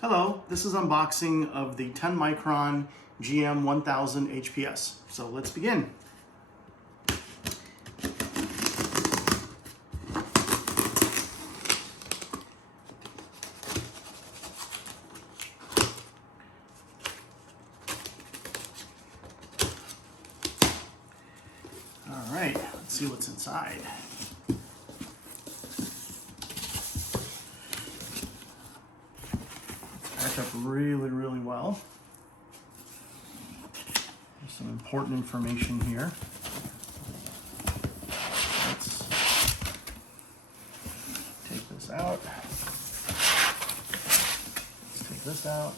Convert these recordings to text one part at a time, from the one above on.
Hello, this is unboxing of the 10-micron GM1000HPS. So let's begin. All right, let's see what's inside. Packed up really well. There's some important information here. Let's take this out. Let's take this out.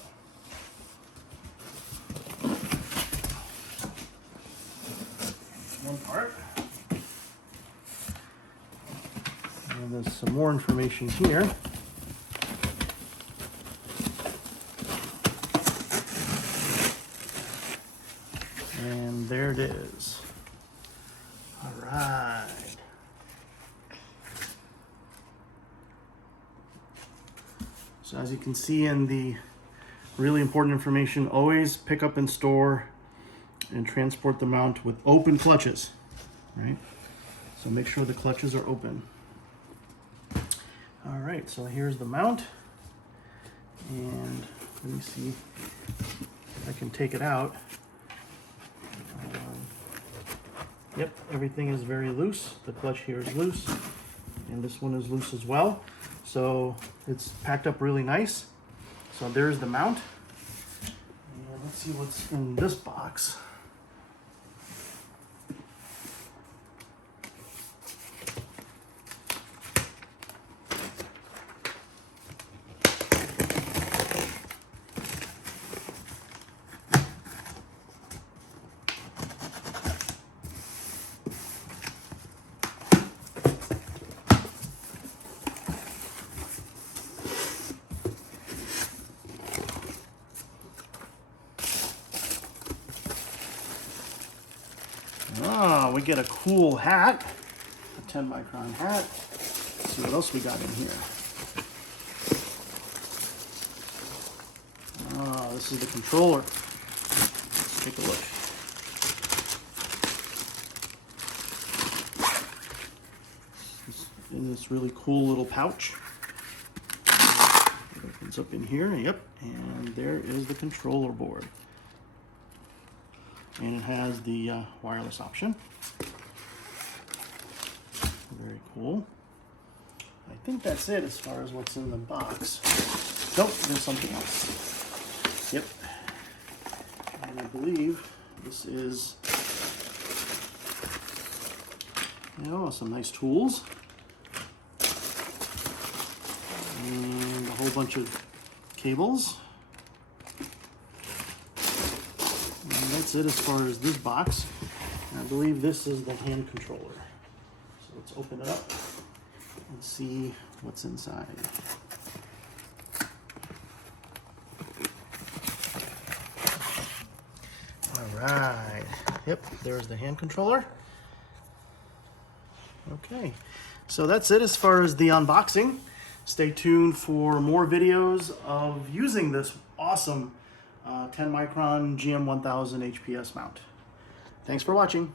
One part. And there's some more information here. And there it is. All right. So as you can see in the really important information, always pick up and store and transport the mount with open clutches, right? So make sure the clutches are open. All right, so here's the mount. And let me see if I can take it out. Yep, everything is very loose. The clutch here is loose, and this one is loose as well. So it's packed up really nice. So there's the mount. And let's see what's in this box. Oh, we get a cool hat, a 10-micron hat. Let's see what else we got in here. Oh, this is the controller. Let's take a look. In this really cool little pouch. It opens up in here, yep, and there is the controller board. And it has the wireless option. Very cool. I think that's it as far as what's in the box. Nope, there's something else. Yep. And I believe this is, some nice tools. And a whole bunch of cables. That's it as far as this box. And I believe this is the hand controller. So let's open it up and see what's inside. All right. Yep, there's the hand controller. Okay, so that's it as far as the unboxing. Stay tuned for more videos of using this awesome 10-micron GM1000HPS mount. Thanks for watching.